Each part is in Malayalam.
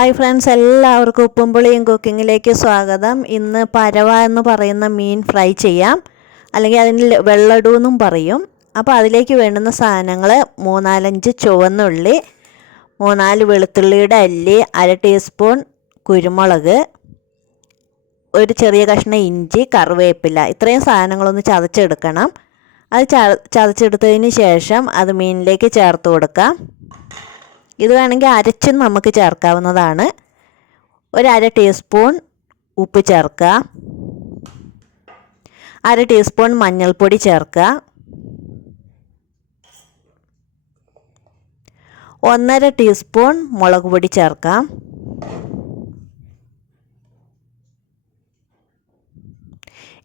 ഹായ് ഫ്രണ്ട്സ്, എല്ലാവർക്കും ഉപ്പും പുളിയും കുക്കിങ്ങിലേക്ക് സ്വാഗതം. ഇന്ന് പരവ എന്ന് പറയുന്ന മീൻ ഫ്രൈ ചെയ്യാം, അല്ലെങ്കിൽ അതിന് വെള്ളടു എന്നും പറയും. അപ്പോൾ അതിലേക്ക് വേണ്ടുന്ന സാധനങ്ങൾ 3-4 ചുവന്നുള്ളി, 3-4 വെളുത്തുള്ളിയുടെ അല്ലി, 1/2 ടീസ്പൂൺ കുരുമുളക്, ഒരു ചെറിയ കഷ്ണം ഇഞ്ചി, കറിവേപ്പില. ഇത്രയും സാധനങ്ങളൊന്ന് ചതച്ചെടുക്കണം. അത് ചതച്ചെടുത്തതിന് ശേഷം അത് മീനിലേക്ക് ചേർത്ത് കൊടുക്കാം. ഇത് വേണമെങ്കിൽ അരച്ചും നമുക്ക് ചേർക്കാവുന്നതാണ്. 1/2 ടീസ്പൂൺ ഉപ്പ് ചേർക്കുക, 1/2 ടീസ്പൂൺ മഞ്ഞൾപ്പൊടി ചേർക്കുക, 1/2 ടീസ്പൂൺ മുളക് പൊടി ചേർക്കാം.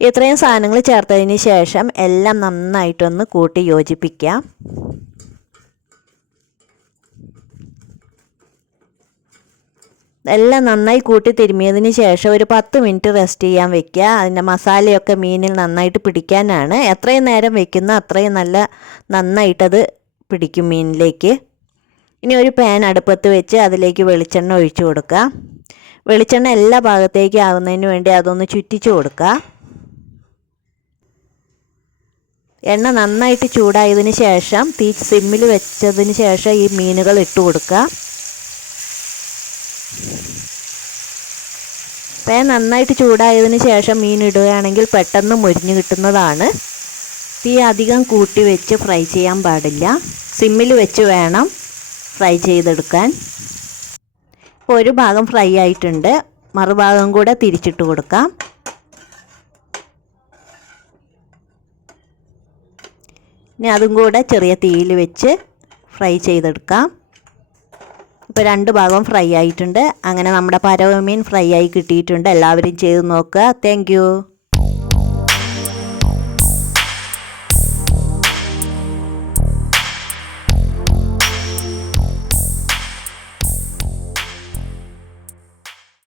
ഇത്രയും സാധനങ്ങൾ ചേർത്തതിന് ശേഷം എല്ലാം നന്നായിട്ടൊന്ന് കൂട്ടി യോജിപ്പിക്കാം. എല്ലാം നന്നായി കൂട്ടി തിരുമിയതിന് ശേഷം ഒരു 10 മിനിറ്റ് റെസ്റ്റ് ചെയ്യാൻ വെക്കുക. അതിൻ്റെ മസാലയൊക്കെ മീനിൽ നന്നായിട്ട് പിടിക്കാനാണ്. എത്രയും നേരം വെക്കുന്ന അത്രയും നന്നായിട്ടത് പിടിക്കും മീനിലേക്ക്. ഇനി ഒരു പാൻ അടുപ്പത്ത് വെച്ച് അതിലേക്ക് വെളിച്ചെണ്ണ ഒഴിച്ചു കൊടുക്കുക. വെളിച്ചെണ്ണ എല്ലാ ഭാഗത്തേക്കും ആകുന്നതിന് വേണ്ടി അതൊന്ന് ചുറ്റിച്ചു കൊടുക്കുക. എണ്ണ നന്നായിട്ട് ചൂടായതിന് ശേഷം തീ സിമ്മിൽ വെച്ചതിന് ശേഷം ഈ മീനുകൾ ഇട്ട് കൊടുക്കുക. പാൻ നന്നായിട്ട് ചൂടായതിന് ശേഷം മീൻ ഇടുകയാണെങ്കിൽ പെട്ടെന്ന് മുരിഞ്ഞ് കിട്ടുന്നതാണ്. തീ അധികം കൂട്ടി വെച്ച് ഫ്രൈ ചെയ്യാൻ പാടില്ല, സിമ്മിൽ വെച്ച് വേണം ഫ്രൈ ചെയ്തെടുക്കാൻ. ഇപ്പോൾ ഒരു ഭാഗം ഫ്രൈ ആയിട്ടുണ്ട്, മറുഭാഗം കൂടെ തിരിച്ചിട്ട് കൊടുക്കാം. ഇനി അതും കൂടെ ചെറിയ തീയിൽ വെച്ച് ഫ്രൈ ചെയ്തെടുക്കാം. ഇപ്പോൾ 2 ഭാഗം ഫ്രൈ ആയിട്ടുണ്ട്. അങ്ങനെ നമ്മുടെ പരവ മീൻ ഫ്രൈ ആയി കിട്ടിയിട്ടുണ്ട്. എല്ലാവരും ചെയ്ത് നോക്കുക. താങ്ക്